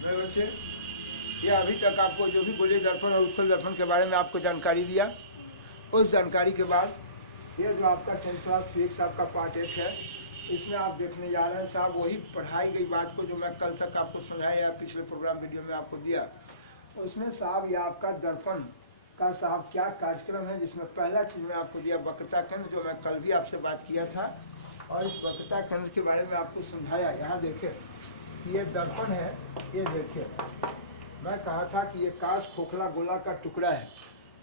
मेरे बच्चे, ये अभी तक आपको जो भी गोलीय दर्पण और उत्तल दर्पण के बारे में आपको जानकारी दिया, उस जानकारी के बाद ये जो आपका 10th क्लास फिजिक्स आपका पार्ट 1 है, इसमें आप देखने जा रहे हैं साहब वही पढ़ाई गई बात को जो मैं कल तक आपको समझाया या पिछले प्रोग्राम वीडियो में आपको दिया। उसमें साहब ये आपका दर्पण का साहब क्या कार्यक्रम है, जिसमें पहला चीज़ मैं आपको दिया वक्रता केंद्र, जो मैं कल भी आपसे बात किया था, और इस वक्रता केंद्र के बारे में आपको समझाया। यहाँ देखिए ये दर्पण है, ये देखिए मैं कहा था कि ये कांच खोखला गोला का टुकड़ा है,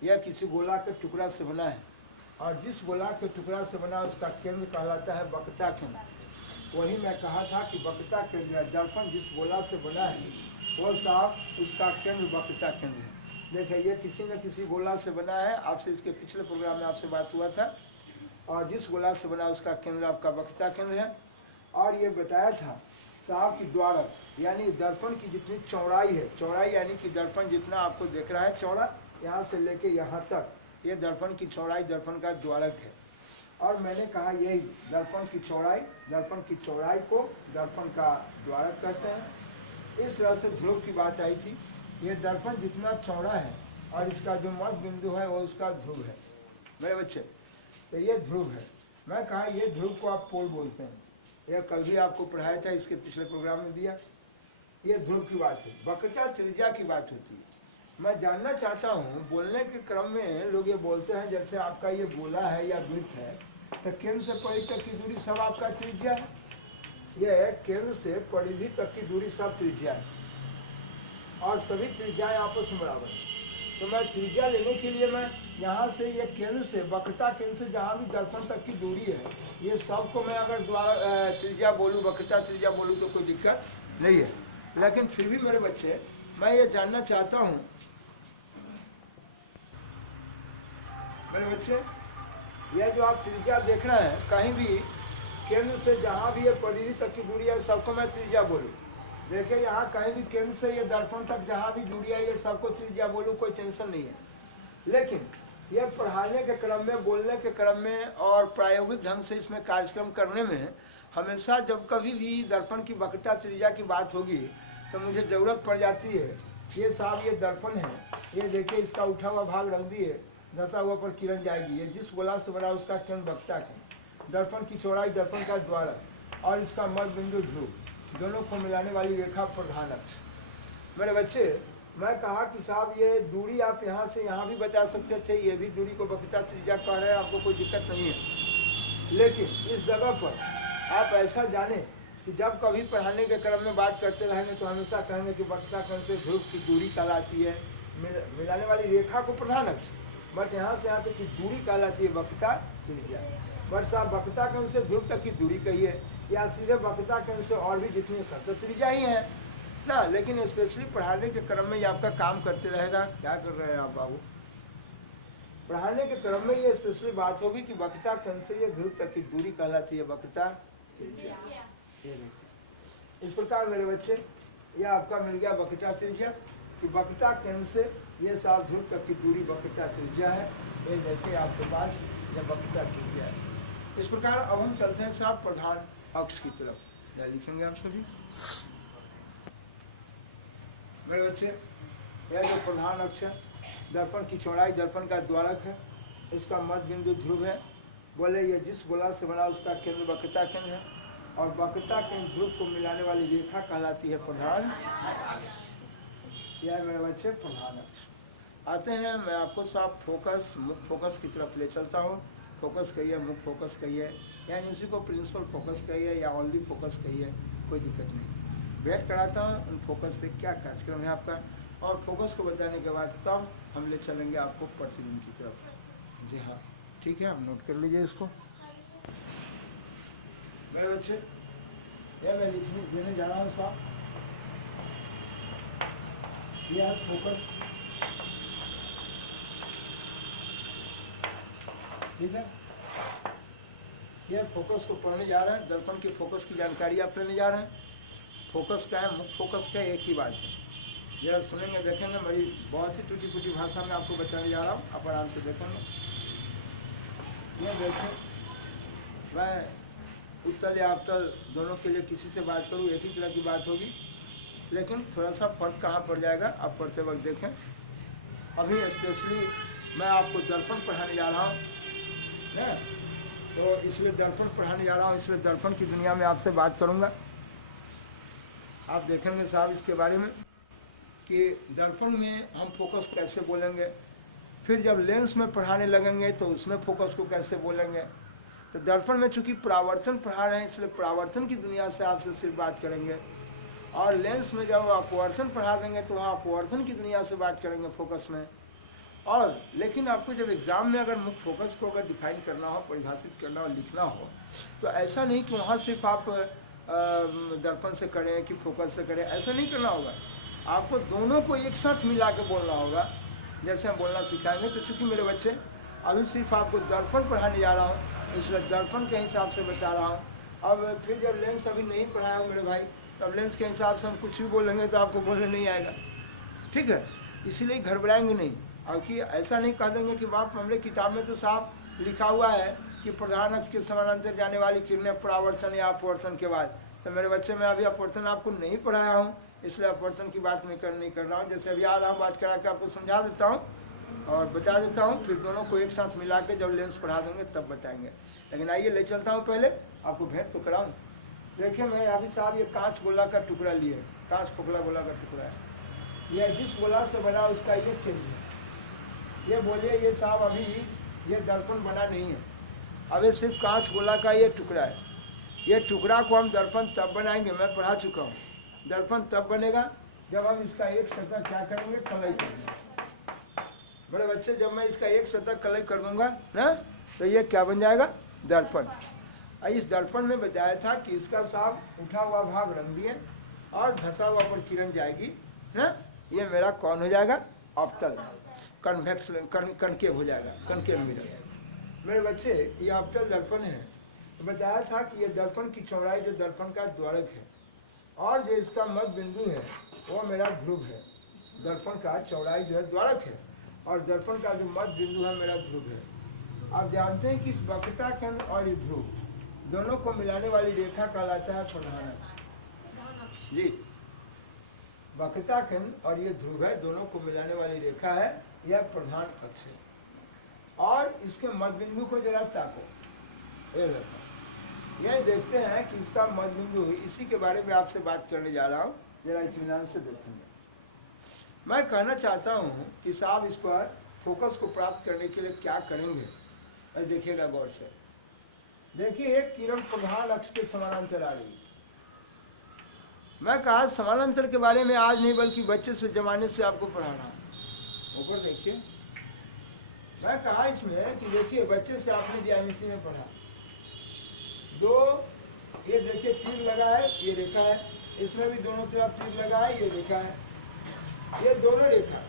यह किसी गोला के टुकड़ा से बना है, और जिस गोला के टुकड़ा से बना उसका केंद्र कहलाता है वक्रता केंद्र। वही मैं कहा था कि वक्रता केंद्र दर्पण जिस गोला से बना है वो साफ उसका केंद्र वक्रता केंद्र है। देखिए ये किसी न किसी गोला से बना है, आपसे इसके पिछले प्रोग्राम में आपसे बात हुआ था, और जिस गोला से बना उसका केंद्र आपका वक्रता केंद्र है। और ये बताया था साहब की द्वारक यानी दर्पण की जितनी चौड़ाई है, चौड़ाई यानी कि दर्पण जितना आपको देख रहा है चौड़ा, यहाँ से लेके यहाँ तक ये दर्पण की चौड़ाई दर्पण का द्वारक है। और मैंने कहा यही दर्पण की चौड़ाई को दर्पण का द्वारक कहते हैं। इस तरह से ध्रुव की बात आई थी। ये दर्पण जितना चौड़ा है और इसका जो मध्य बिंदु है वो उसका ध्रुव है मेरे बच्चे, तो ये ध्रुव है। मैं कहा ये ध्रुव को आप पोल बोलते हैं, यह कल भी आपको पढ़ाया था, इसके पिछले प्रोग्राम में दिया। ये ध्रुव की बात है। वक्रता त्रिज्या की बात होती है। मैं जानना चाहता हूँ, बोलने के क्रम में लोग ये बोलते हैं जैसे आपका ये गोला है या वृत्त है, तो केंद्र से परिधि तक की दूरी सब आपका त्रिज्या है। ये केंद्र से परिधि तक की दूरी सब त्रिज्या है, और सभी त्रिज्याएं आपस में बराबर है। तो मैं त्रिज्या लेने के लिए मैं यहाँ से ये केंद्र से वक्रता केंद्र से जहाँ भी दर्पण तक की दूरी है, ये सब को मैं अगर त्रिज्या बोलूँ, वक्रता त्रिज्या बोलूँ तो कोई दिक्कत नहीं है। लेकिन फिर भी मेरे बच्चे मैं ये जानना चाहता हूँ मेरे बच्चे, यह जो आप त्रिज्या देख रहे हैं, कहीं भी केंद्र से जहाँ भी ये परिधि तक की दूरी है सबको मैं त्रिज्या बोलूँ। देखिए यहाँ कहीं भी केंद्र से ये दर्पण तक जहाँ भी दूरी है ये सबको त्रिज्या बोलूँ, कोई टेंशन नहीं है। लेकिन ये पढ़ाने के क्रम में, बोलने के क्रम में और प्रायोगिक ढंग से इसमें कार्यक्रम करने में हमेशा जब कभी भी दर्पण की वक्रता त्रिज्या की बात होगी तो मुझे ज़रूरत पड़ जाती है। ये साहब ये दर्पण है, ये देखिए इसका उठा हुआ भाग रख दिए, धसा हुआ पर किरण जाएगी। ये जिस गोला से बना उसका केंद्र वक्रता केंद्र, दर्पण की चौड़ाई दर्पण का द्वारक, और इसका मध्य बिंदु ध्रुव, दोनों को मिलाने वाली रेखा प्रधान अक्ष। मेरे बच्चे मैं कहा कि साहब ये दूरी आप यहाँ से यहाँ भी बता सकते थे, ये भी दूरी को वक्रता त्रिज्या कह रहे हैं, आपको कोई दिक्कत नहीं है। लेकिन इस जगह पर आप ऐसा जाने कि जब कभी पढ़ाने के क्रम में बात करते रहेंगे तो हमेशा कहेंगे कि वक्रता केंद्र से ध्रुव की दूरी कहलाती है मिलाने वाली रेखा को प्रधान अक्ष, बट यहाँ से यहाँ तक की दूरी कहलाती है वक्रता त्रिज्या। बट साहब वक्रता केंद्र से ध्रुव तक की दूरी कहिए या सीधे वक्रता केंद्र से और भी जितनी सब तो त्रिज्या ही है ना। लेकिन स्पेशली पढ़ाने के क्रम में ये आपका काम करते रहेगा। क्या कर रहे हैं आप बाबू? पढ़ाने के क्रम में ये स्पेशली बात होगी कि वक्रता केंद्र से ये ध्रुव तक की दूरी कहलाती है वक्रता त्रिज्या। इस प्रकार मेरे बच्चे ये आपका मिल गया वक्रता त्रिज्या कि वक्रता केंद्र से ये साल ध्रुव तक की दूरी वक्रता त्रिज्या है। ये जैसे आपके पास यह वक्रता त्रिज्या है। इस प्रकार अब हम चलते हैं साहब प्रधान अक्ष की तरफ। यह लिखेंगे आप सभी मेरे बच्चे। यह जो प्रधान अक्ष है, दर्पण की चौड़ाई दर्पण का द्वारक है, इसका मध्य बिंदु ध्रुव है। बोले ये जिस गोला से बना उसका केंद्र वक्रता केंद्र है, और वक्रता केंद्र ध्रुव को मिलाने वाली रेखा कहलाती है प्रधान। यह मेरे बच्चे प्रधान अक्ष। आते हैं, मैं आपको साफ फोकस मुख्य फोकस की तरफ ले चलता हूँ। फोकस कहिए, मुख्य फोकस कहिए, यानी इसी को प्रिंसिपल फोकस कहिए या ओनली फोकस कहिए, कोई दिक्कत नहीं। वेट कराता हूँ उन फोकस से क्या कार्यक्रम है आपका, और फोकस को बताने के बाद तब हम ले चलेंगे आपको प्रतिबिंब की तरफ। जी हाँ ठीक है, आप नोट कर लीजिए इसको मेरे बच्चे। यह मैं लिखने देने जा रहा हूँ साहब, यह फोकस, ठीक है। यह फोकस को पढ़ने जा रहे हैं, दर्पण के फोकस की जानकारी आप लेने जा रहे हैं। फोकस क्या है, मुख्य फोकस क्या है, एक ही बात है। जरा सुनेंगे देखेंगे, मेरी बहुत ही टूटी फूटी भाषा में आपको बताने जा रहा हूँ, आप आराम से देखेंगे। यह देखें, मैं उत्तल या अवतल दोनों के लिए किसी से बात करूँ एक ही तरह की बात होगी। लेकिन थोड़ा सा फर्क कहाँ पड़ जाएगा आप पढ़ते वक्त देखें। अभी स्पेशली मैं आपको दर्पण पढ़ाने जा रहा हूँ ना, तो इसलिए दर्पण पढ़ाने जा रहा हूँ, इसलिए दर्पण की दुनिया में आपसे बात करूँगा। आप देखेंगे साहब इसके बारे में कि दर्पण में हम फोकस कैसे बोलेंगे, फिर जब लेंस में पढ़ाने लगेंगे तो उसमें फोकस को कैसे बोलेंगे। तो दर्पण में चूंकि परावर्तन पढ़ा रहे हैं इसलिए परावर्तन की दुनिया से आपसे सिर्फ बात करेंगे, और लेंस में जब अपवर्तन पढ़ा देंगे तो वहाँ अपवर्तन की दुनिया से बात करेंगे फोकस में। और लेकिन आपको जब एग्ज़ाम में अगर मुख्य फोकस को अगर डिफाइन करना हो, परिभाषित करना हो, लिखना हो, तो ऐसा नहीं कि वहाँ सिर्फ आप दर्पण से करें कि फोकस से करें, ऐसा नहीं करना होगा। आपको दोनों को एक साथ मिला के बोलना होगा, जैसे हम बोलना सिखाएंगे। तो चूँकि मेरे बच्चे अभी सिर्फ आपको दर्पण पढ़ाने जा रहा हूँ, इसलिए दर्पण के हिसाब से बता रहा हूँ। अब फिर जब लेंस अभी नहीं पढ़ाया हूँ मेरे भाई, तब लेंस के हिसाब से हम कुछ भी बोलेंगे तो आपको बोलने नहीं आएगा, ठीक है। इसीलिए घबराएंगे नहीं, और कि ऐसा नहीं कह देंगे कि बाप हमारे किताब में तो साफ लिखा हुआ है कि प्रधान अक्ष के समानांतर जाने वाली किरणें परावर्तन या अपवर्तन के बाद। तो मेरे बच्चे मैं अभी अपवर्तन आपको नहीं पढ़ाया हूँ, इसलिए अपवर्तन की बात मैं नहीं कर रहा हूँ। जैसे अभी आ रहा हूँ बात करा के आपको समझा देता हूँ और बता देता हूँ, फिर दोनों को एक साथ मिला के जब लेंस पढ़ा देंगे तब बताएंगे। लेकिन आइए ले चलता हूँ, पहले आपको भेंट तो कराऊँ। देखिए मैं अभी साहब ये कांच गोला का टुकड़ा लिए, कांच खोखला गोला का टुकड़ा है, यह जिस गोला से बना उसका ये केंद्र है। ये बोलिए ये साहब अभी ये दर्पण बना नहीं है, अभी सिर्फ कांच गोला का ये टुकड़ा है। ये टुकड़ा को हम दर्पण तब बनाएंगे, मैं पढ़ा चुका हूँ, दर्पण तब बनेगा जब हम इसका एक सतह क्या करेंगे, कलई करेंगे। बड़े बच्चे जब मैं इसका एक सतह कलई कर दूंगा ना, तो ये क्या बन जाएगा, दर्पण। इस दर्पण में बताया था कि इसका साफ उठा हुआ भाग रंग दिए और धसा हुआ पर किरण जाएगी ना, ये मेरा कौन हो जाएगा, अवतल, कन्वेक्स, कनकेव हो जाएगा, कनकेव मिरर। मेरे बच्चे ये अवतल दर्पण है। बताया था कि ये दर्पण की चौड़ाई जो दर्पण का द्वारक है और जो इसका मध्य बिंदु है वो मेरा ध्रुव है। दर्पण का चौड़ाई जो है द्वारक है और दर्पण का जो मध्य बिंदु है मेरा ध्रुव है। आप जानते हैं कि इस वक्रता खंड और ये ध्रुव दोनों को मिलाने वाली रेखा कहलाता है प्रधान अक्ष। जी, वक्रता खंड और ये ध्रुव है, दोनों को मिलाने वाली रेखा है, यह प्रधान अक्ष है। और इसके मध्य बिंदु को जरा ताको, ये देखो, यह देखते हैं कि इसका मध्य बिंदु, इसी के बारे में आपसे बात करने जा रहा हूँ, जरा इत्मीनान से देखेंगे। मैं कहना चाहता हूँ कि साहब इस पर फोकस को प्राप्त करने के लिए क्या करेंगे, देखिएगा गौर से। देखिए एक किरण प्रधान अक्ष के समानांतर आ रही है। मैं कहा समानांतर के बारे में आज नहीं बल्कि बच्चे से जमाने से आपको पढ़ा रहा हूँ। ऊपर देखिए, मैं कहा इसमें कि देखिए बच्चे से आपने ज्यामिति में पढ़ा, दो ये देखिए तीर लगा है, ये रेखा है, इसमें भी दोनों तरफ तीर लगा है, ये रेखा है। ये दोनों रेखा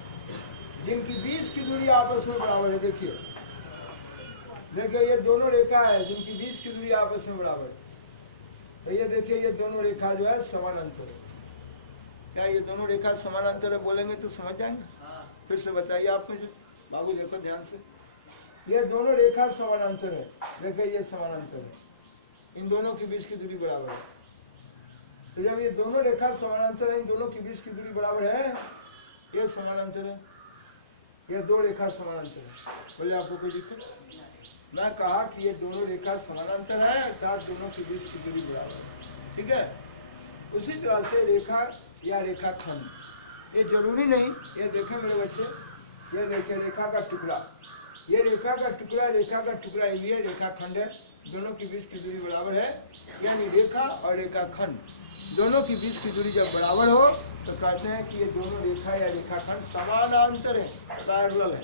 जिनकी बीच की दूरी आपस में बराबर है, देखिए देखिए ये दोनों रेखा है जिनकी बीच की दूरी आपस में बराबर है। तो ये देखिए ये दोनों रेखा जो है समानांतर है। क्या ये दोनों रेखा समानांतर है, बोलेंगे तो समझ जाएंगे। फिर से बताइए आप मुझे, बाबू देखो ध्यान से, ये दोनों रेखा समानांतर है, देखिए ये समानांतर है, इन दोनों के बीच की दूरी बराबर है। तो जब ये दोनों रेखा समानांतर है, इन दोनों के बीच की दूरी बराबर है, ये समानांतर है, ये दो रेखा समानांतर है। बोले आपको कोई दिक्कत? मैं कहा कि ये दोनों रेखा समानांतर है अर्थात दोनों के बीच की दूरी बराबर है, ठीक है। उसी तरह से रेखा या रेखा खंड, ये जरूरी नहीं, ये देखें मेरे बच्चे, ये देखिए रेखा का टुकड़ा, ये रेखा का टुकड़ा, रेखा का टुकड़ा ये रेखा खंड है, दोनों के बीच की दूरी बराबर है। यानी रेखा और रेखा खंड दोनों के बीच की दूरी जब बराबर हो तो कहते हैं कि ये दोनों रेखा या रेखाखंड समानांतर है, पैरेलल है।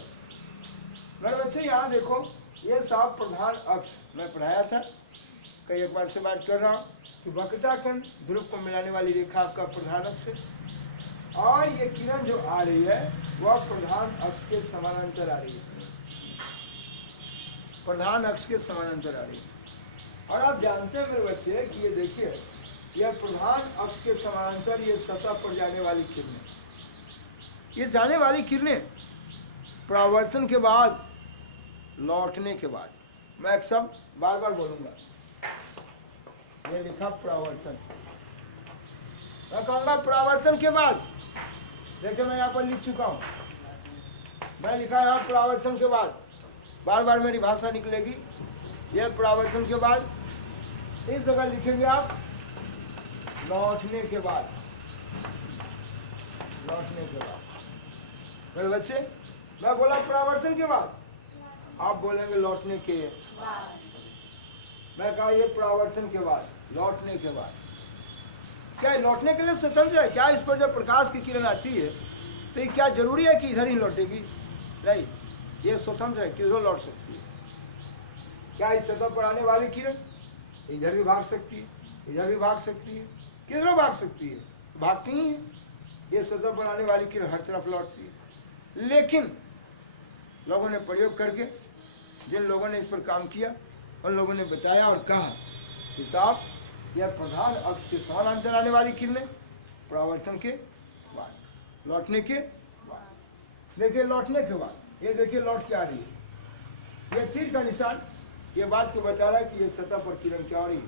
मेरे बच्चे यहाँ देखो, ये साफ प्रधान अक्ष मैं पढ़ाया था, कई एक बार से बात कर रहा हूँ कि वक्रता खंड ध्रुव को मिलाने वाली रेखा आपका प्रधान अक्ष है, और ये किरण जो आ रही है वह प्रधान अक्ष के समानांतर आ रही है, प्रधान अक्ष के समानांतर आ रही है। और आप जानते हैं मेरे बच्चे कि ये देखिए यह प्रधान अक्ष के समानांतर ये सतह पर जाने वाली किरणें, ये जाने वाली किरणें परावर्तन के बाद, लौटने के बाद, मैं एक शब्द बार बार बोलूंगा, ये लिखा परावर्तन। मैं कहूँगा परावर्तन के बाद। देखिए मैं यहाँ पर लिख चुका हूँ, मैं लिखा है यहाँ परावर्तन के बाद, बार बार मेरी भाषा निकलेगी। यह परावर्तन के बाद, इस जगह लिखेंगे आप लौटने के बाद। लौटने के बाद मेरे बच्चे, मैं बोला परावर्तन के बाद, आप बोलेंगे लौटने के बाद। मैं कहा ये परावर्तन के बाद, लौटने के बाद। क्या लौटने के लिए स्वतंत्र है? क्या इस पर जब प्रकाश की किरण आती है तो ये क्या जरूरी है कि इधर ही लौटेगी? नहीं, ये स्वतंत्र है, किधरों लौट सकती है। क्या इस सतह पर आने वाली किरण इधर भी भाग सकती है, इधर भी भाग सकती है, किधरों भाग सकती है? भागती ही है। ये सतह पर आने वाली किरण हर तरफ लौटती है। लेकिन लोगों ने प्रयोग करके, जिन लोगों ने इस पर काम किया, उन लोगों ने बताया और कहा कि साहब यह प्रधान अक्ष के समानांतर आने वाली किरणें परावर्तन के बाद, लौटने के बाद। देखिए लौटने के बाद, ये देखिए लौट के आ रही है, ये तीर का निशान ये बात को बता रहा है कि ये सतह पर किरण क्या हो रही है।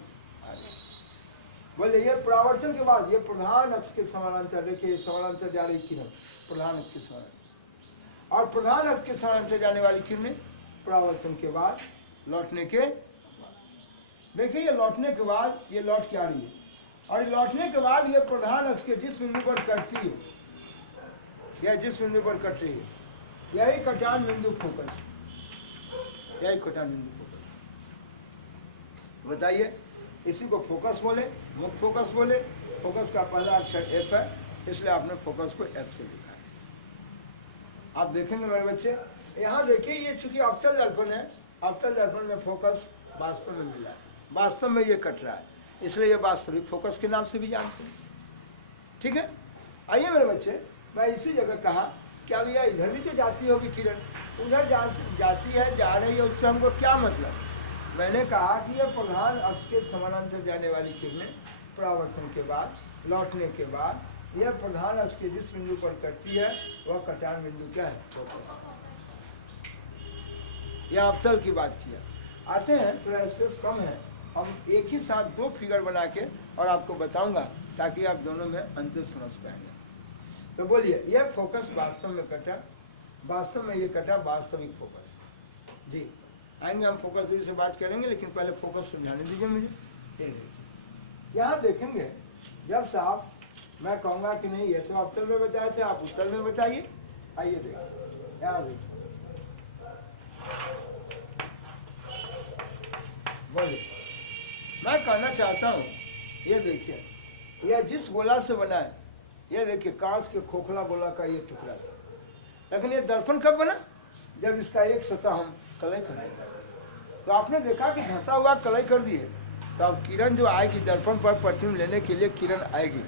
बोले ये परावर्तन के बाद, ये प्रधान अक्ष के समानांतर, देखिए समानांतर जा रही किरण प्रधान अक्ष के समानांतर, और प्रधान अक्ष के समानांतर जाने वाली किरणें परावर्तन के बाद, लौटने के। देखिए ये लौटने के बाद ये लौट के आ रही है, और लौटने के बाद ये प्रधान अक्ष के जिस बिंदु पर कटती है, यह जिस बिंदु पर कट रही है, यही कटान बिंदु फोकस, यही कटान बिंदु फोकस। बताइए, इसी को फोकस बोले, मुख्य फोकस बोले। फोकस का पहला अक्षर एफ है, इसलिए आपने फोकस को एफ से लिखा है। आप देखेंगे मेरे बच्चे, यहाँ देखिए ये चूंकि अवतल दर्पण है, अवतल दर्पण में फोकस वास्तव में मिला है, वास्तव में ये कट रहा है, इसलिए ये वास्तविक फोकस के नाम से भी जानते हैं। ठीक है, आइए मेरे बच्चे, मैं इसी जगह कहा क्या भैया इधर भी तो जाती होगी किरण, उधर जाती है, जा रही है, उससे हमको क्या मतलब? मैंने कहा कि यह प्रधान अक्ष के समानांतर जाने वाली किरणें परावर्तन के बाद, लौटने के बाद, यह प्रधान अक्ष के जिस बिंदु पर कटती है वह कटान बिंदु क्या है? फोकस। यह अवतल की बात किया। आते हैं, थोड़ा स्पेस कम है, हम एक ही साथ दो फिगर बना के और आपको बताऊंगा ताकि आप दोनों में अंतर समझ पाएंगे। तो बोलिए, यह फोकस वास्तव में कटा, वास्तव में ये कटा वास्तविक फोकस। जी आएंगे हम फोकस दूरी से बात करेंगे, लेकिन पहले फोकस समझाने दीजिए मुझे। यहाँ देखेंगे जब साहब मैं कहूँगा कि नहीं ये तो अवतल में बताए थे, आप उत्तल में बताइए। आइए देखिए, यहाँ देखिए, बोलिए। मैं कहना चाहता हूँ, ये देखिए, यह जिस गोला से बना है, ये देखिए कांच के खोखला गोला का ये टुकड़ा था, लेकिन ये दर्पण कब बना? जब इसका एक सतह हम कलई कर दिया। तो आपने देखा कि धंसा हुआ कलई कर दिए, तो अब किरण जो आएगी दर्पण पर प्रतिबिंब लेने के लिए किरण आएगी,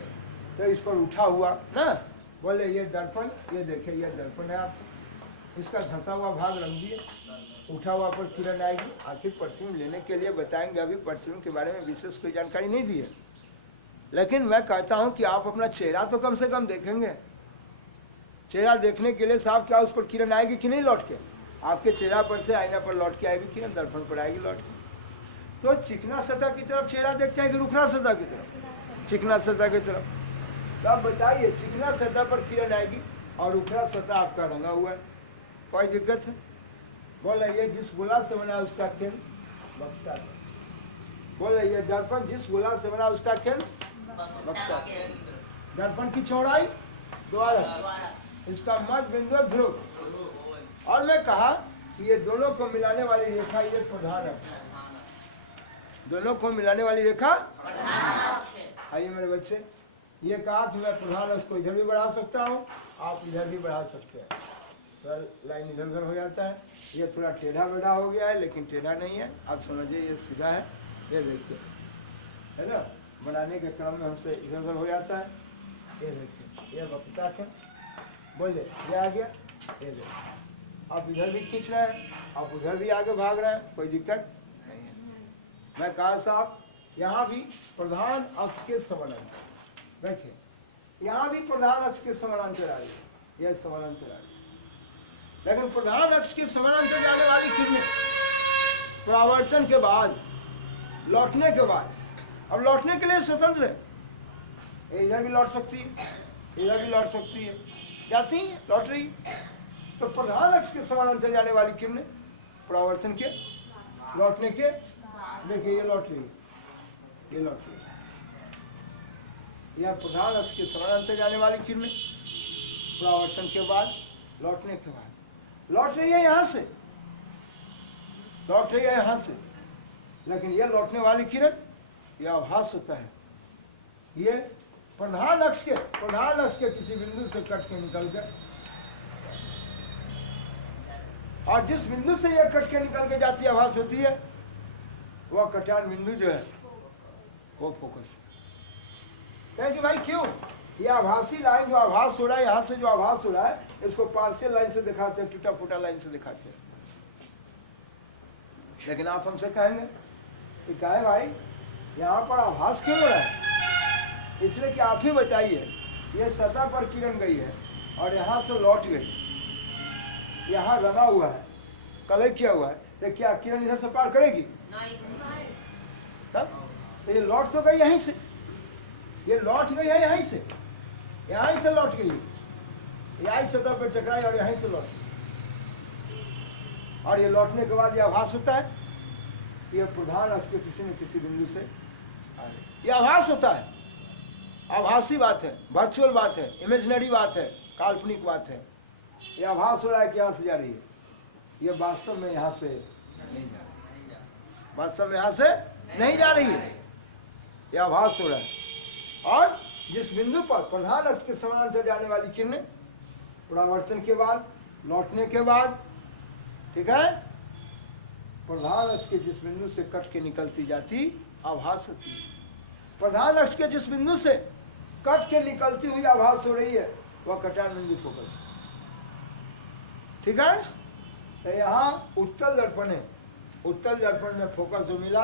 तो इस पर उठा हुआ ना, बोले ये दर्पण, ये देखिए ये दर्पण है, आपको इसका धंसा हुआ भाग रंग दिए, उठा हुआ पर किरण आएगी। आखिर प्रतिबिंब लेने के लिए बताएंगे, अभी प्रतिबिंब के बारे में विशेष कोई जानकारी नहीं दी है, लेकिन मैं कहता हूँ कि आप अपना चेहरा तो कम से कम देखेंगे। चेहरा देखने के लिए साहब क्या उस पर किरण आएगी कि नहीं लौट के? आपके चेहरा पर से आईना पर लौट के आएगी किरण, दर्पण पर आएगी लौट के। तो चिकना सतह की तरफ चेहरा देखते हैं कि रुखरा सतह की तरफ? चिकना सतह की तरफ। तो आप बताइए, चिकना सतह पर किरण आएगी और रुखरा सतह आपका रंगा हुआ है, कोई दिक्कत है? बोले ये जिस गोला से बना उसका केंद्र वक्ता। बोले ये दर्पण जिस गोला से बना उसका केंद्र वक्ता। दर्पण की चौड़ाई द्वारा, इसका मध्य बिंदु ध्रुव। और मैं कहा कि ये दोनों को मिलाने वाली रेखा ये प्रधान अक्ष, दोनों को मिलाने वाली रेखा। आइए मेरे बच्चे, ये कहा कि मैं प्रधान अक्ष को इधर भी बढ़ा सकता हूँ, आप इधर भी बढ़ा सकते हैं। तो लाइन इधर उधर हो जाता है, ये थोड़ा टेढ़ा बेढ़ा हो गया है, लेकिन टेढ़ा नहीं है, आप समझिए ये सीधा है। ये देखिए, है ना, बनाने के क्रम में हमसे इधर उधर हो जाता है। ये देखिए, ये वक्ता है। बोले ये आ गया, ये देखिए, आप इधर भी खींच रहे हैं, आप उधर भी आगे भाग रहे हैं, कोई दिक्कत नहीं है। मैं कहा साहब यहाँ भी प्रधान अक्ष के समानांतर, देखिए यहाँ भी प्रधान अक्ष के समानांतर आ रही है, यह समानांतर आ रही है। लेकिन प्रधान अक्ष के समानांतर जाने वाली किरणें परावर्तन के बाद, लौटने के बाद, अब लौटने के लिए स्वतंत्र है। ये इधर भी लौट सकती है, इधर भी लौट सकती है, जाती है, लौट रही। तो प्रधान अक्ष के समानांतर जाने वाली किरणें परावर्तन के लौटने के, देखिए ये लौट रही है, ये लौट रही है। यह प्रधान अक्ष के समानांतर जाने वाली किरणें परावर्तन के बाद लौटने के बाद लौट रही है यहाँ से, लौट रही है यहाँ से, लेकिन यह लौटने वाली किरण यह आभास होता है। ये प्रधान अक्ष के किसी बिंदु से कट के निकल कर, और जिस बिंदु से यह कट के निकल के जाती आभास होती है वह कटान बिंदु जो है वो फोकस है। कहें भाई क्यों? ये आभासी लाइन जो आभास हो रहा है, यहाँ से जो आभास हो रहा है, इसको पार्शियल लाइन से दिखाते हैं, टूटा फूटा लाइन से दिखाते हैं। लेकिन आप हमसे कहेंगे कि कहे भाई यहाँ पर आभास क्यों हो रहा है? इसलिए कि आप ही बताइए, ये सतह पर किरण गई है और यहाँ से लौट गई, यहाँ रंगा हुआ है, कलर किया हुआ है, तो क्या किरण इधर से पार करेगी? तब तो ये लौट तो गई यहीं से, ये लौट गई है यहीं से, यहीं से लौट गई, यहीं सतह पर टकराई और यहीं से लौट, और ये लौटने के बाद ये आभास होता है, ये प्रधान अक्ष के किसी न किसी बिंदु से ये आभास होता है। आभासी बात है, वर्चुअल बात है, इमेजिनरी बात है, काल्पनिक बात है। ये आभास हो रहा है कि यहाँ से जा रही है, ये वास्तव में यहाँ से नहीं जा रही, वास्तव में यहाँ से नहीं जा रही है, ये आभास हो रहा है। और जिस बिंदु पर प्रधान अक्ष के समानांतर जाने वाली किरणें परावर्तन के बाद लौटने के बाद, ठीक है, प्रधान अक्ष के जिस बिंदु से कट के निकलती जाती आभास होती है। प्रधान अक्ष के जिस बिंदु से कट के निकलती हुई आभास हो रही है वह कटान बिंदु फोकस है। ठीक है, तो यहाँ उत्तल दर्पण है, उत्तल दर्पण में फोकस जो मिला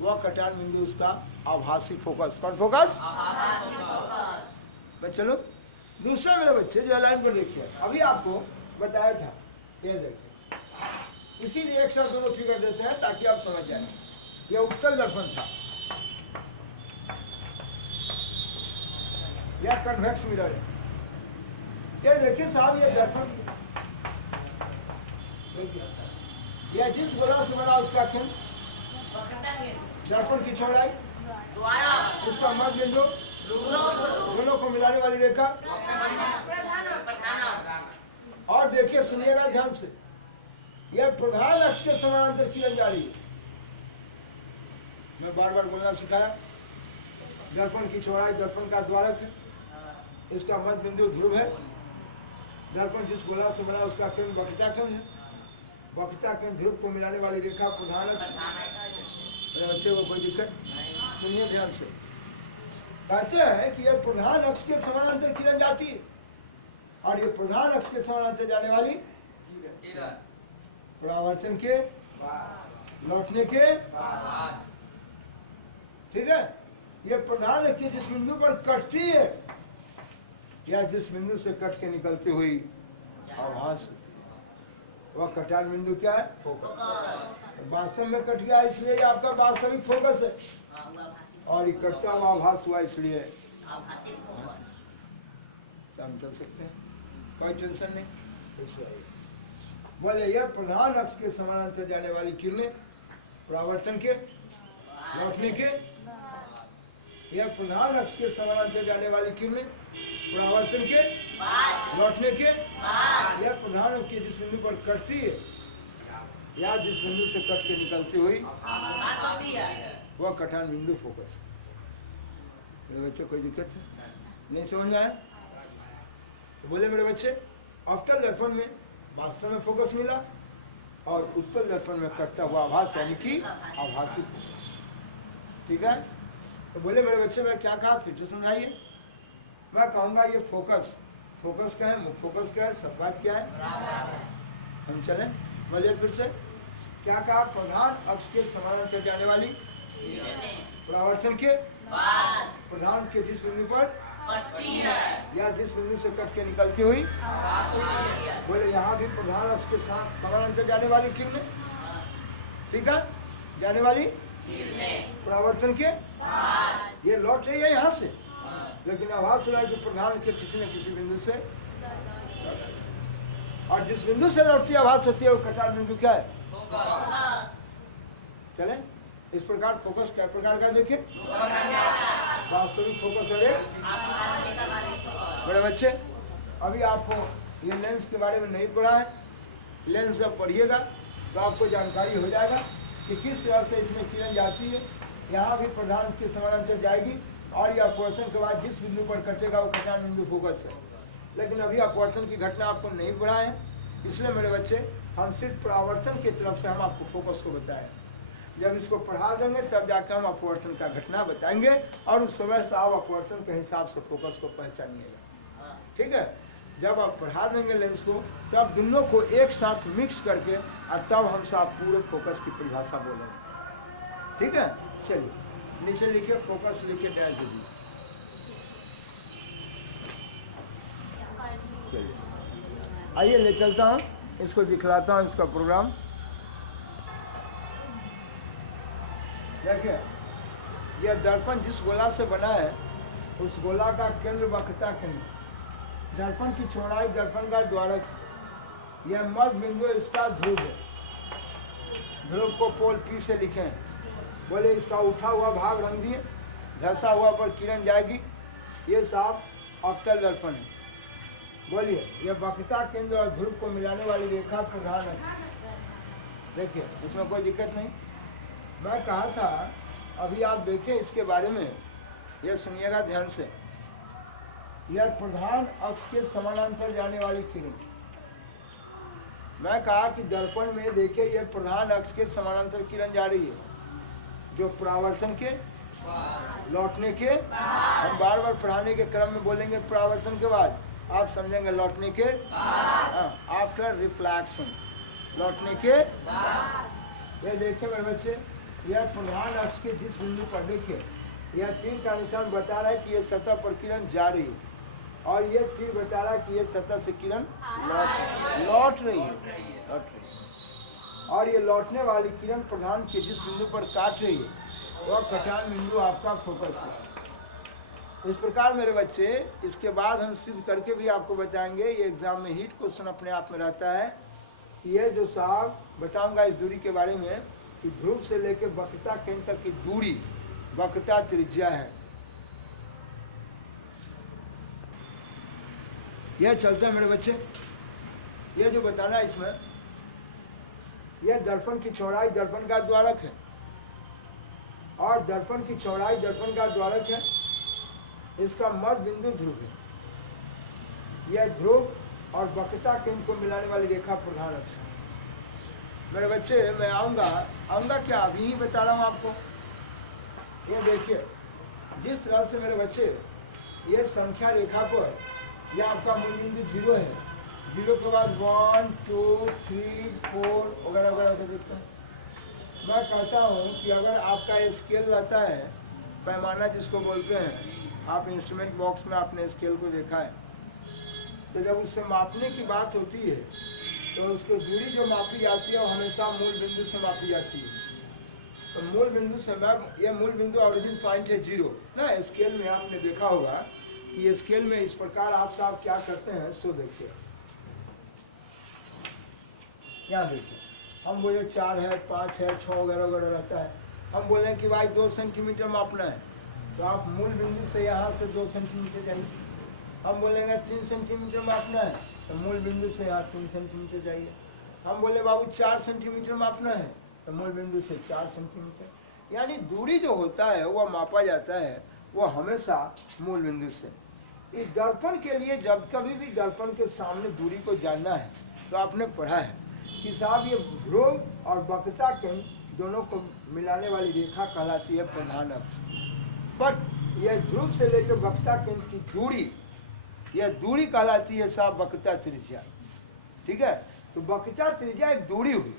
वह कटान बिंदु उसका आभासी फोकस। कौन फोकस? बच्चे चलो दूसरा मेरे बच्चे जो लाइन पर देखिए, अभी आपको बताया था, ये देखिए, इसीलिए एक साथ दोनों फिगर देते हैं ताकि आप समझ जाए। यह उत्तल दर्पण था, यह कन्वेक्स मिरर है। ये देखिए साहब, ये दर्पण, यह जिस गोला से बना उसका केंद्र, दर्पण की चौड़ाई, इसका मध्य बिंदु, दोनों को मिलाने वाली रेखा। और देखिए, सुनिएगा ध्यान से, यह प्रधान अक्ष के समानांतर किरण जा रही है। मैं बार बार बोलना सिखाया, दर्पण की चौड़ाई दर्पण का द्वारक है, इसका मध्य बिंदु ध्रुव है, दर्पण जिस गोला से बना उसका केंद्र वक्रताखंड है, वक्रताखंड ध्रुव को मिलाने वाली रेखा प्रधान अक्ष। बच्चे को कोई दिक्कत? सुनिए ध्यान से, कहते हैं कि यह प्रधान अक्ष के समानांतर किरण जाती है, और ये प्रधान अक्ष के समानांतर जाने वाली परावर्तन के लौटने के, ठीक है, ये प्रधान अक्ष जिस बिंदु पर कटती है या जिस बिंदु से कट के निकलती हुई आभास होती है वह कटान बिंदु क्या है? फोकस। वास्तव में कट गया इसलिए ये आपका वास्तविक फोकस है, और ये कटता हुआ आभास हुआ इसलिए हम चल सकते हैं, कोई टेंशन नहीं। बोले यह प्रधान अक्ष के समानांतर जाने वाली किरणें परावर्तन के लौटने के, यह प्रधान अक्ष के समानांतर जाने वाली किरणें परावर्तन के लौटने के, यह प्रधान अक्ष के जिस बिंदु पर कटती है या जिस बिंदु से कट के निकलती हुई वह कटान बिंदु फोकस। मेरे बच्चे कोई दिक्कत है? नहीं समझ में आया? तो बोले मेरे बच्चे, अवतल दर्पण में वास्तव में फोकस मिला और उत्तल दर्पण में कटता हुआ आभास, यानी कि आभासी फोकस। ठीक है, तो बोले मेरे बच्चे मैं क्या कहा, फिर से समझाइए। मैं कहूँगा ये फोकस, फोकस क्या है, मुख्य फोकस क्या है, सब बात क्या है, हम चले। बोलिए फिर से, क्या कहा? प्रधान अक्ष के समानांतर जाने वाली परावर्तन के प्रधान के जिस बिंदु पर या जिस बिंदु से कट के निकलती हुई, बोले यहाँ भी प्रधान अक्ष के साथ समानांतर जाने वाली किरणें, ठीक है, जाने वाली परावर्तन के, ये लौट रही है यहाँ से, लेकिन आभास हो रहा है कि प्रधान के किसी न किसी बिंदु से, और जिस बिंदु से लौटती आभास होती है वो कटार बिंदु क्या है? चले इस प्रकार फोकस क्या प्रकार का देखें, वास्तविक फोकस है। बड़े बच्चे अभी आपको ये लेंस के बारे में नहीं पढ़ा है, लेंस जब पढ़िएगा तो आपको जानकारी हो जाएगा कि किस तरह से इसमें किरण जाती है। यहाँ भी प्रधान के समानांतर जाएगी और यह अपवर्तन के बाद जिस बिंदु पर कटेगा वो कटान बिंदु फोकस है। लेकिन अभी अपवर्तन की घटना आपको नहीं पढ़ा है, इसलिए मेरे बच्चे हम सिर्फ परावर्तन की तरफ से हम आपको फोकस को बताएं। जब इसको पढ़ा देंगे तब जाकर हम अपवर्तन का घटना बताएंगे और उस समय से आप अपवर्तन के हिसाब से फोकस को पहचानिएगा। ठीक है, जब आप पढ़ा देंगे लेंस को तब दोनों को एक साथ मिक्स करके और तब हमसे आप पूरे फोकस की परिभाषा बोलेंगे। ठीक है, चलिए नीचे लिखिए, फोकस लिखिए, डैश दे दीजिए। चलिए आइए ले चलता हूँ, इसको दिखलाता हूँ इसका प्रोग्राम। देखिए यह दर्पण जिस गोला से बना है उस गोला का केंद्र वक्रता केंद्र, दर्पण की चौड़ाई, दर्पण का द्वारक, यह मध्य बिंदु इसका ध्रुव है। ध्रुव को पोल पी से लिखें। बोले इसका उठा हुआ भाग रंग दिए, धसा हुआ पर किरण जाएगी, ये साफ अवतल दर्पण है। बोलिए यह वक्रता केंद्र और ध्रुव को मिलाने वाली रेखा प्रधान है। देखिए इसमें कोई दिक्कत नहीं। मैं कहा था अभी आप देखें इसके बारे में, यह सुनिएगा ध्यान से। यह प्रधान अक्ष के समानांतर जाने वाली किरण, मैं कहा कि दर्पण में देखिए यह प्रधान अक्ष के समानांतर किरण जा रही है, जो परावर्तन के लौटने के, हम बार बार पढ़ाने के क्रम में बोलेंगे परावर्तन के बाद, आप समझेंगे लौटने के, आफ्टर रिफ्लैक्शन, लौटने के। ये देखिए मेरे बच्चे, यह प्रधान अक्ष के जिस बिंदु पर देखिए यह तीर का निशान बता रहा है कि यह सतह पर किरण जा रही है और यह तीर बता रहा है कि यह सतह से किरण लौट रही है। और ये लौटने वाली किरण प्रधान के जिस बिंदु पर काट रही है वह कटान बिंदु आपका फोकस है। इस प्रकार मेरे बच्चे इसके बाद हम सिद्ध करके भी आपको बताएंगे, ये एग्जाम में हीट क्वेश्चन अपने आप में रहता है। ये जो साहब बताऊंगा इस दूरी के बारे में कि ध्रुव से लेकर वक्रता केंद्र तक की दूरी वक्रता त्रिज्या है। यह चलता है मेरे बच्चे, यह जो बताना है इसमें, यह दर्पण की चौड़ाई दर्पण का द्वारक है और दर्पण की चौड़ाई दर्पण का द्वारक है। इसका मध्य बिंदु ध्रुव है। यह ध्रुव और वक्रता केंद्र को मिलाने वाली रेखा प्रधान अक्ष है। मेरे बच्चे मैं आऊँगा क्या, अभी ही बता रहा हूँ आपको। ये देखिए जिस तरह से मेरे बच्चे ये संख्या रेखा पर यह आपका मूल बिंदु 0 है, 0 के बाद 1 2 3 4 वगैरह वगैरह देते हैं। मैं कहता हूँ कि अगर आपका स्केल रहता है, पैमाना जिसको बोलते हैं, आप इंस्ट्रूमेंट बॉक्स में आपने स्केल को देखा है, तो जब उससे मापने की बात होती है तो उसकी दूरी जो मापी जाती है वो हमेशा मूल बिंदु से मापी जाती है। तो मूल बिंदु से ये मूल बिंदु ओरिजिन पॉइंट है 0 ना। स्केल में आपने देखा होगा कि स्केल में इस प्रकार आप साहब क्या करते हैं, सो देखिए यहाँ देखिए, हम बोले 4 है 5 है 6 वगैरह वगैरह रहता है। हम बोले कि भाई 2 सेंटीमीटर मापना है, तो आप मूल बिंदु से यहाँ से 2 सेंटीमीटर जाइए। हम बोलेंगे 3 सेंटीमीटर मापना है, तो मूल बिंदु से यहाँ 3 सेंटीमीटर जाइए। हम बोले बाबू 4 सेंटीमीटर मापना है, तो मूल बिंदु से 4 सेंटीमीटर। यानी दूरी जो होता है वह मापा जाता है वह हमेशा मूल बिंदु से। इस दर्पण के लिए जब कभी भी दर्पण के सामने दूरी को जानना है तो आपने पढ़ा है कि साहब ये ध्रुव और वक्रता केंद्र दोनों को मिलाने वाली रेखा कहलाती है प्रधान अक्ष। बट यह ध्रुव से लेकर वक्रता केंद्र की दूरी, यह दूरी कहलाती है साहब वक्रता त्रिज्या। ठीक है, तो वक्रता त्रिज्या एक दूरी हुई।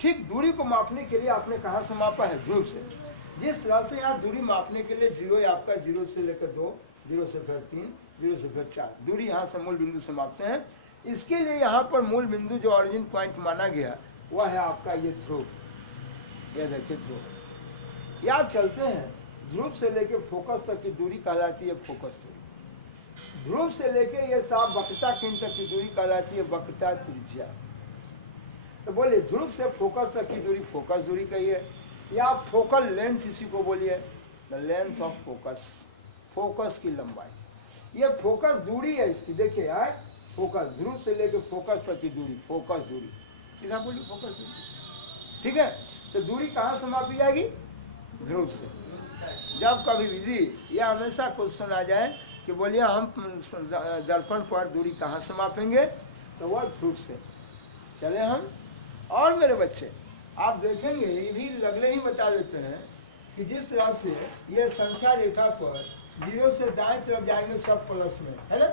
ठीक दूरी को मापने के लिए आपने कहाँ से मापा है, ध्रुव से। जिस तरह से यहाँ दूरी मापने के लिए 0 है आपका, 0 से लेकर 2, 0 से फिर 3, 0 से फिर 4 दूरी यहाँ से मूल बिंदु से मापते हैं। इसके लिए यहाँ पर मूल बिंदु जो ऑरिजिन पॉइंट माना गया वह है आपका ये ध्रुव। ये देखिए ध्रुव। ये आप चलते हैं ध्रुव से लेकर फोकस तक की दूरी कहलाती है फोकस दूरी। ध्रुव से लेके ये साफ वक्रता केंद्र तक की दूरी कहलाती है वक्रता त्रिज्या। तो बोलिए ध्रुव से फोकस तक की दूरी फोकस दूरी कहिए, या फोकल लेंथ इसी को बोलिए, the length of focus, focus की लंबाई। ये फोकस दूरी है इसकी, देखिए यार फोकस, ध्रुव से लेके फोकस तक की दूरी फोकस दूरी, सीधा बोलिए फोकस दूरी, ठीक है। तो दूरी कहाँ से मापी जाएगी? ध्रुव से। जब कभी भी यह हमेशा क्वेश्चन आ जाए कि बोलिए हम दर्पण पर दूरी कहाँ से मापेंगे, तो वह ध्रुव से। चले हम, और मेरे बच्चे आप देखेंगे ये भी अगले ही बता देते हैं कि जिस तरह से ये संख्या रेखा पर 0 से दाएं तरफ जाएंगे सब प्लस में, है ना।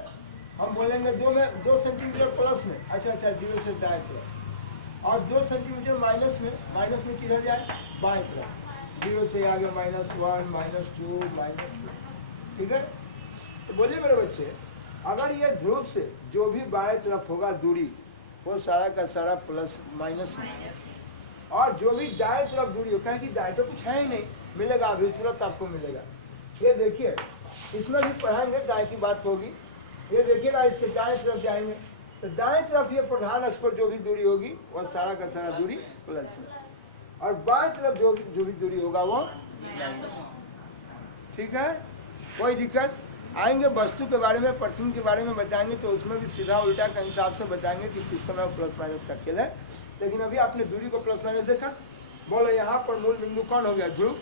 हम बोलेंगे 2 सेंटीमीटर प्लस में, अच्छा 0 से दाएं तरफ, और 2 सेंटीमीटर माइनस में किधर जाए? बाएं तरफ। 0 से आगे -1 -2 -3, ठीक है। तो बोलिए मेरे बच्चे, अगर ये ध्रुव से जो भी बाएं तरफ होगा दूरी वो सारा का सारा प्लस माइनस में, और जो भी दाएं तरफ दूरी हो, कहें कि दाएं तो कुछ है ही नहीं, मिलेगा अभी तुरंत आपको मिलेगा। ये देखिए इसमें भी पढ़ाएंगे, दाएं की बात होगी। ये देखिएगा इसके दाएं तरफ जाएंगे तो दाएं तरफ ये प्रधान अक्ष पर जो भी दूरी होगी वह सारा का सारा दूरी प्लस में, और बाएं तरफ जो भी दूरी होगा वो माइनस, ठीक है। कोई दिक्कत? आएंगे वस्तु के बारे में, पर्सन के बारे में बताएंगे तो उसमें भी सीधा उल्टा के हिसाब से बताएंगे कि किस समय प्लस माइनस का खेल है। लेकिन अभी आपने दूरी को प्लस माइनस देखा। बोलो यहाँ पर मूल बिंदु कौन हो गया? ध्रुव।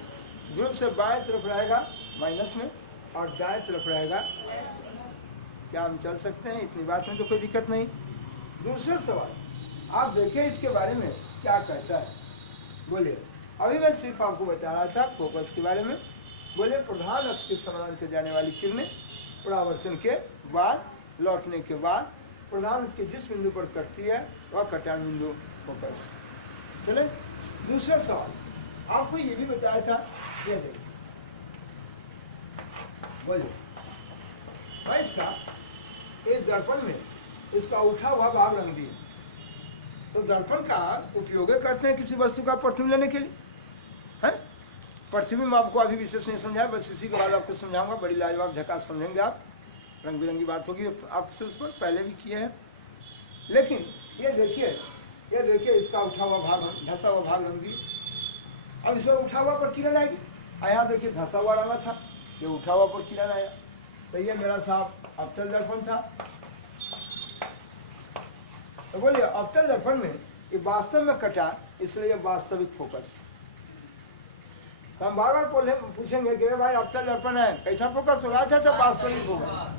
ध्रुव से बाएं तरफ रहेगा माइनस में और दाएं तरफ रहेगा। क्या हम चल सकते हैं? इतनी बात में तो कोई दिक्कत नहीं। दूसरा सवाल आप देखें इसके बारे में क्या कहता है, बोलिए। अभी मैं सिर्फ आपको बता रहा था फोकस के बारे में। बोले प्रधान अक्ष के समानांतर जाने वाली किरणें परावर्तन के बाद, लौटने के बाद प्रधान अक्ष के जिस बिंदु पर कटती है वह कटान बिंदु फोकस। चले दूसरा सवाल आपको ये भी बताया था, ये देखिए, बोलिए मैं इसका इस दर्पण में इसका उठा हुआ भाग रंग दिए। तो दर्पण का उपयोग करते हैं किसी वस्तु का प्रतिबिंब लेने के लिए, है। प्रतिबिंब आपको अभी विशेष नहीं समझाया, बस इसी के बाद आपको समझाऊंगा। बड़ी लाजवाब झकास समझेंगे आप, रंग बिरंगी बात होगी आपसे, उस पर पहले भी किए हैं। लेकिन ये देखिए इसका उठा हुआ भाग, धसा हुआ भाग रंग दिए। अब इसमें उठा हुआ पर किरण आएगी। यहाँ देखिए धसा हुआ रंगा था, ये उठा हुआ पर किरण आया। तो ये मेरा साहब अवतल दर्पण था। तो बोलिए अवतल दर्पण में ये वास्तव में कटा, इसलिए वास्तविक फोकस। तो हम बार बार पूछेंगे कि भाई अवतल दर्पण है कैसा फोकस होगा? अच्छा वास्तविक होगा।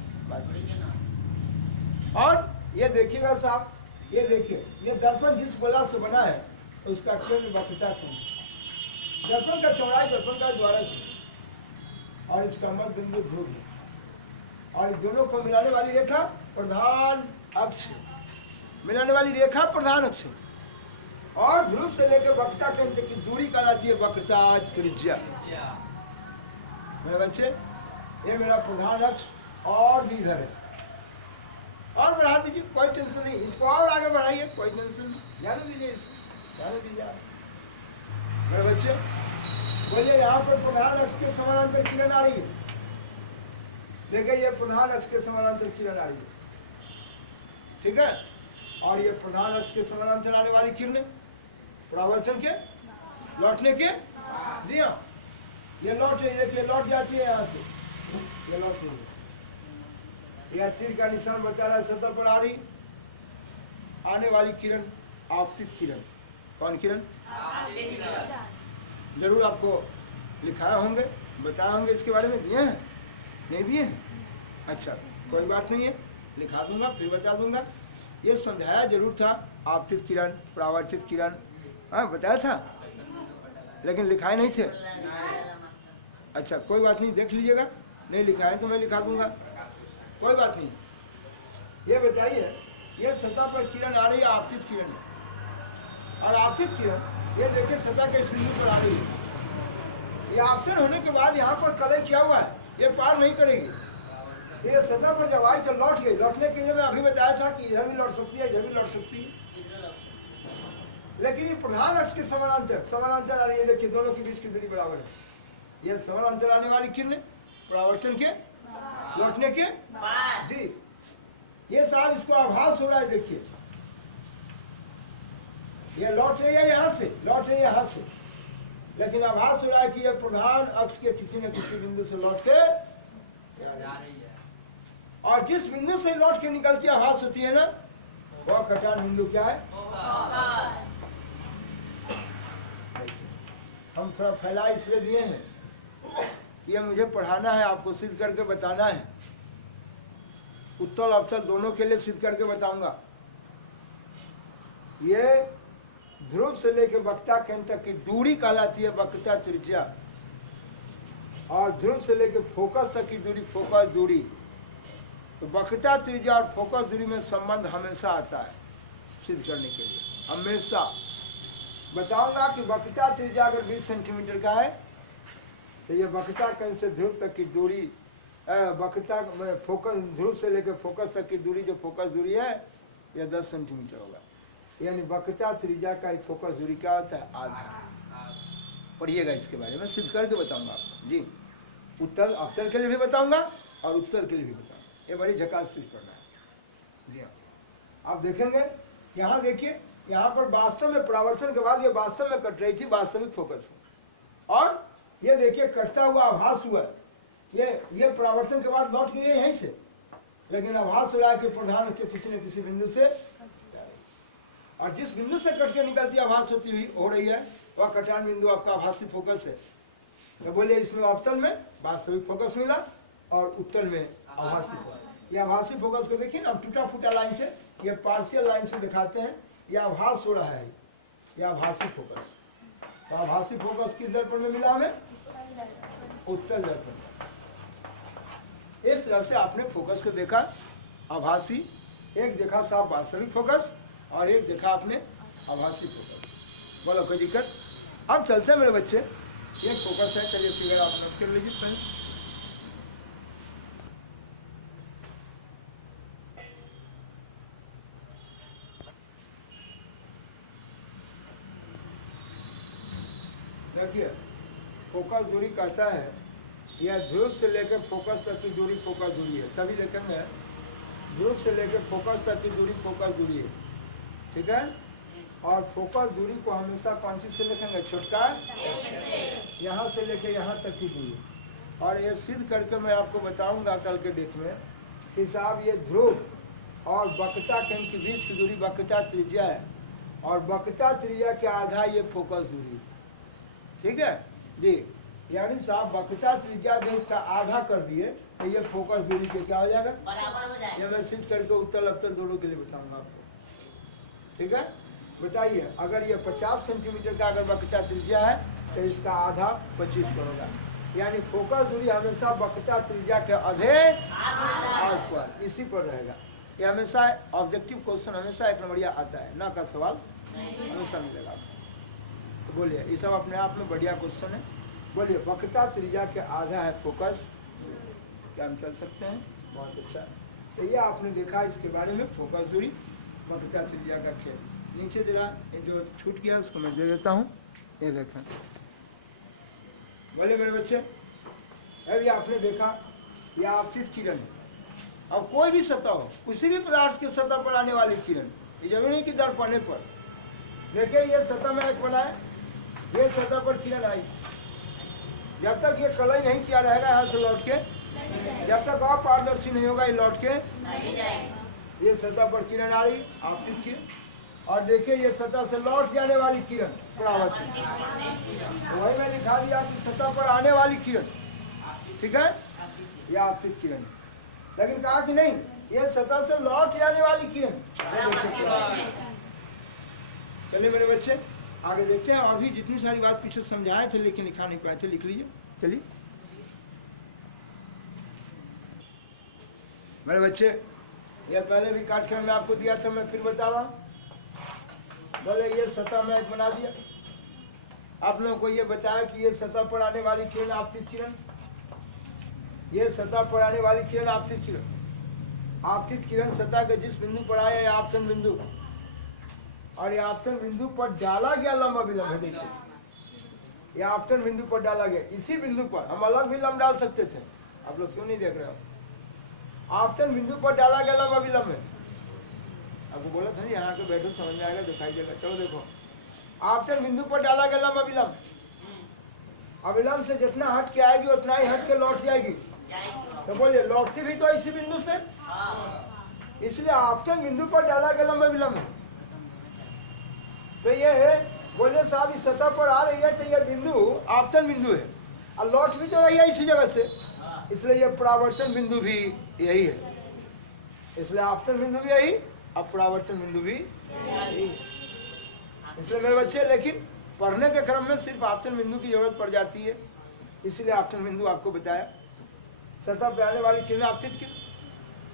और ये देखिएगा साहब, ये देखिए ये दर्पण जिस गोला से बना है उसका केंद्र वक्रता केंद्र, दर्पण का चौड़ाई दर्पण का द्वारा और इसका मध्य बिंदु ध्रुव है, और दोनों को मिलाने वाली रेखा प्रधान अक्ष, मिलाने वाली रेखा प्रधान अक्ष, और ध्रुव से लेकर वक्रता केंद्र की दूरी कहलाती है वक्रता त्रिज्या। मेरे बच्चे ये मेरा प्रधान अक्ष और भी इधर है, और बढ़ा दीजिए, कोई टेंशन नहीं। इसको और आगे बढ़ाइए, कोई टेंशन नहीं, जाने दीजिए, जाने दीजिए। मेरे बच्चे बोलिए यहाँ पर प्रधान अक्ष के समानांतर किरण आ रही है। देखिए ये प्रधान अक्ष के समानांतर किरण आ रही है, ठीक है। और ये प्रधान अक्ष के समानांतर आने वाली किरणें परावर्तन के लौटने के, जी हाँ, ये लौट जाती है यहाँ से, ये लौट रही है। यह तीर का निशान बता रहा है सतह पर आ रही आने वाली किरण आपतित किरण। कौन किरण? जरूर आपको लिखाया होंगे, बताया होंगे, इसके बारे में दिए हैं, नहीं दिए हैं? अच्छा कोई बात नहीं है, लिखा दूंगा फिर बता दूंगा। ये समझाया जरूर था, आपतित किरण परावर्तित किरण, हाँ बताया था, लेकिन लिखाए नहीं थे। अच्छा कोई बात नहीं, देख लीजिएगा, नहीं लिखा है तो मैं लिखा दूंगा, कोई बात नहीं। ये बताइए ये सतह पर किरण आ रही है आपतित किरण, और आपतित किरण ये देखिए सतह के इस बिंदु पर आ रही है। ये आपतन होने के बाद यहाँ पर कलय किया हुआ है, ये पार नहीं करेगी। ये सतह पर जब आई तो लौट गई। लौटने के लिए मैं अभी बताया था कि इधर भी लौट सकती है, इधर भी लौट सकती है, लेकिन ये प्रधान अक्ष के समानांतर आ रही है। देखिए दोनों के बीच की दूरी बराबर है। ये समानांतर आने वाली किरणें परावर्तन के लौटने के जी। ये साहब इसको आभास हो रहा है, देखिए ये लौट रही है यहाँ से, लौट रही है यहाँ से, लेकिन आभास हो रहा है कि ये प्रधान अक्ष के किसी न किसी बिंदु से लौट के जा रही है। और जिस बिंदु से लौट के निकलती आभास होती है ना, वह कटान बिंदु क्या है? हम थोड़ा फैला इसलिए दिए हैं, ये मुझे पढ़ाना है, आपको सिद्ध करके बताना है। उत्तल अवतल दोनों के लिए सिद्ध करके बताऊंगा। ये ध्रुव से लेकर वक्ता केंद्र तक की दूरी कहलाती है वक्रता त्रिज्या, और ध्रुव से लेकर फोकस तक की दूरी फोकस दूरी। तो वक्रता त्रिज्या और फोकस दूरी में संबंध हमेशा आता है सिद्ध करने के लिए। हमेशा बताऊंगा कि वक्रता त्रिज्या अगर 20 सेंटीमीटर का है तो ये वक्रता केंद्र से ध्रुव तक की दूरी, वक्रता फोकस ध्रुव से लेकर फोकस तक की दूरी, जो फोकस दूरी है यह 10 सेंटीमीटर होगा। यानी वक्रता त्रिज्या का फोकस दूरी क्या होता है? आधा। पढ़िएगा इसके बारे में, सिद्ध करके बताऊंगा आपको जी। उत्तल अवतल के लिए भी बताऊंगा और उत्तल के लिए भी बताऊंगा। ये बड़ी झकास सिद्ध करना है जी। आप देखेंगे यहाँ, देखिए यहाँ पर वास्तव में परावर्तन के बाद ये वास्तव में कट रही थी, वास्तविक फोकस, और ये देखिए कटता हुआ आभास हुआ। ये परावर्तन के बाद लौट गई यहीं से, लेकिन आभास हो रहा है कि प्रधान के किसी न किसी बिंदु से, और जिस बिंदु से कट के निकलती आभास होती हुई हो रही है वह कटान बिंदु आपका आभासी फोकस है। तो बोलिए इसमें अवतल में वास्तविक फोकस मिला और उत्तल में आभासी फोकस। ये आभासी फोकस को देखिए ना, टूटा फूटा लाइन से, ये पार्शियल लाइन से दिखाते हैं, ये आभास हो रहा है, ये आभासी फोकस। तो आभासी फोकस किस दर्पण में मिला हमें? उत्तल दर्पण। इस तरह से आपने फोकस को देखा, आभासी, एक देखा साहब वास्तविक फोकस और एक देखा आपने आभासी फोकस। बोलो कोई दिक्कत? अब चलते हैं मेरे बच्चे, एक फोकस है, चलिए फिगर आप नोट कर लीजिए पहले। देखिए फोकस दूरी कहता है यह ध्रुव से लेकर फोकस तक की दूरी फोकस दूरी है। सभी देखेंगे ध्रुव से लेकर फोकस तक की दूरी फोकस दूरी है, ठीक है। और फोकस दूरी को हमेशा कौन चीज से लिखेंगे? छोटका यहाँ से लेके यहाँ तक की दूरी। और ये सिद्ध करके मैं आपको बताऊंगा कल के डेट में कि साहब ये ध्रुव और वक्रता केंद्र के बीच की दूरी वक्रता त्रिज्या है, और वक्रता त्रिज्या के आधा ये फोकस दूरी, ठीक है जी। यानी साहब वक्रता त्रिज्या जो इसका आधा कर दिए तो ये फोकस दूरी के क्या हो जाएगा? बराबर हो जाएगा। ये मैं सिद्ध करके उत्तल अवतल दोनों के लिए बताऊंगा आपको, ठीक है। बताइए अगर ये 50 सेंटीमीटर का अगर वक्रता त्रिज्या है तो इसका आधा 25 पर होगा। यानी फोकस दूरी हमेशा वक्रता त्रिज्या के आधे स्क्वायर इसी पर रहेगा। ये हमेशा ऑब्जेक्टिव क्वेश्चन हमेशा एक नंबरिया आता है, ना का सवाल हमेशा मिलेगा आपको। तो बोलिए ये सब अपने आप में बढ़िया क्वेश्चन है। बोलिए वक्रता त्रिज्या के आधा है फोकस, क्या हम चल सकते हैं? बहुत अच्छा। तो ये आपने देखा इसके बारे में, फोकस दूरी वक्रता त्रिज्या का खेल। नीचे जरा जो छूट गया उसको मैं दे देता हूँ, ये देखें। बोले मेरे बच्चे, अभी आपने देखा ये आपतित किरण है। अब कोई भी सतह हो, किसी भी पदार्थ के सतह पर आने वाली किरण, ये जरूरी नहीं कि दर्पण पर। देखिए ये सतह में एक बनाए, ये सतह पर किरण आई, जब तक ये कलई नहीं किया रहेगा यहाँ से लौट के, जब तक आप पारदर्शी नहीं होगा ये लौट के नहीं जाएगा। ये सतह पर किरण आ रही आपतित किरण, और देखिए ये सतह से लौट जाने वाली किरण परावर्तित। तो वही मैं दिखा दिया कि सतह पर आने वाली किरण, ठीक है, ये आपतित किरण। लेकिन कहा कि नहीं, ये सतह से लौट जाने वाली किरण। चलिए मेरे बच्चे आगे देखते हैं। और भी जितनी सारी बात पीछे समझाए थे लेकिन लिखा नहीं पाए थे, लिख लीजिए। चलिए मेरे बच्चे, ये पहले भी काटकर मैं आपको दिया था, मैं फिर बता रहा हूँ। बोले ये सतह में एक बना दिया, आप लोगों को ये बताया कि ये सतह पर आने वाली किरण आपतित किरण, ये सतह पर आने वाली किरण आपतित किरण। आपतित किरण सतह के जिस बिंदु पर आया है आपतन बिंदु, और ये आपतन बिंदु पर डाला गया लंबा विलंब है। देखिए ये आपतन बिंदु पर डाला गया, इसी बिंदु पर हम अलग भी लंब डाल सकते थे, आप लोग क्यों नहीं देख रहे हो? आपतन बिंदु पर डाला गया लंब अविलंब है। आपको बोला था ना यहाँ के बैठो समझ में आएगा, दिखाई देगा। चलो देखो, आपतन बिंदु पर डाला गया लंब अविलंब, अविलंब से जितना हट के आएगी उतना ही हट के लौट जाएगी। तो बोलिए लौटती भी तो इसी बिंदु से, इसलिए आपतन बिंदु पर डाला गया लंब अविलंब है। तो ये है, बोले साहब इस सतह पर आ रही है तो ये बिंदु आपतन बिंदु है, और लौट भी तो रही है इसी जगह से, इसलिए ये परावर्तन बिंदु भी यही है। इसलिए आपतन बिंदु भी यही, अब परावर्तन बिंदु भी यही है। इसलिए मेरे बच्चे, लेकिन पढ़ने के क्रम में सिर्फ आपतन बिंदु की जरूरत पड़ जाती है, इसलिए आपतन बिंदु आपको बताया। सतह पे आने वाली किरण आपतित किरण,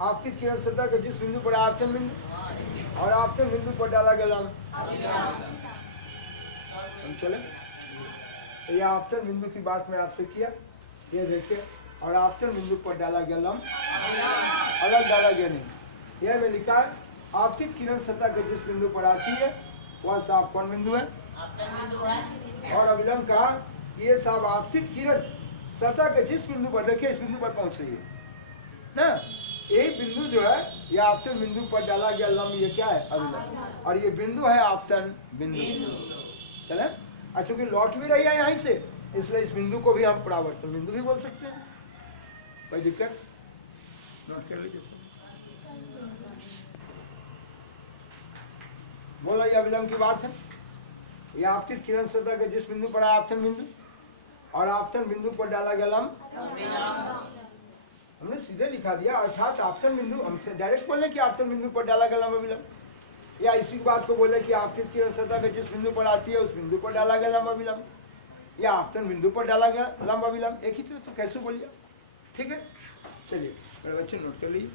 आपतित किरण सतह के जिस बिंदु पर आपतन बिंदु, और आपतन बिंदु पर डाला गया लंब। हम चले, ये आपतन बिंदु की बात मैं आपसे किया, ये देखिए, और आपतन बिंदु पर डाला गया लंब, अलग डाला गया नहीं। यह में लिखा है आपतित किरण सतह के जिस बिंदु पर आती है वह साफ कौन बिंदु है, और अविलंब कहा ये साफ आपतित किरण सतह के जिस बिंदु पर, देखिए इस बिंदु पर पहुंच रही है ना, यही बिंदु जो है यह आपतन बिंदु पर डाला गया लंब, ये क्या है अविलंब, और ये बिंदु है आपतन बिंदु। चले, अच्छा कि लौट भी रही है यहीं से, इसलिए इस बिंदु को भी हम परावर्तन बिंदु भी बोल सकते हैं। कोई दिक्कत? नोट कर लीजिए। बोला ये अविलंब की बात है। यह आपतित किरण सतह के जिस बिंदु पर है आपतन बिंदु, और आपतन बिंदु पर डाला गया लंब, हमने सीधे लिखा दिया, अर्थात आपतन बिंदु, हमसे डायरेक्ट बोले कि आपतन बिंदु पर डाला गया लंब अविलंब, या इसी बात को बोले कि आपतित किरण सतह के जिस बिंदु पर आती है उस बिंदु पर डाला गया लंब अविलंब, या आपतन बिंदु पर डाला गया लंब अविलंब, एक ही तरह से कैसे बोलिए। ठीक है, चलिए मेरे बच्चे नोट कर लीजिए।